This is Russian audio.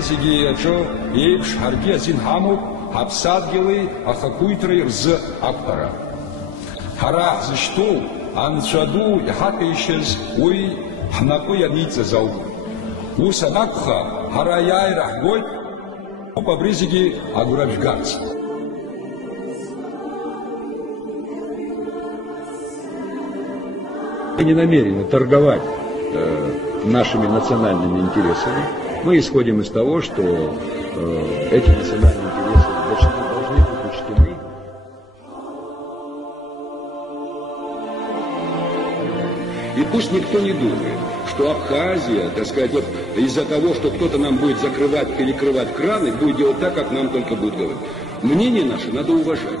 зеги ачо ейпш харги азин хамук хапсадгилы ахакуйтры рзы акпара. Хара зышту анчаду хакейшез уй хнаку яница зау. Уса накха хара яйра гой побризиги агурабжганц. Мы не намерены торговать нашими национальными интересами. Мы исходим из того, что эти национальные интересы должны быть учтены. И пусть никто не думает, что Абхазия, так сказать, вот из-за того, что кто-то нам будет закрывать, перекрывать краны, будет делать так, как нам только будет говорить. Мнение наше надо уважать.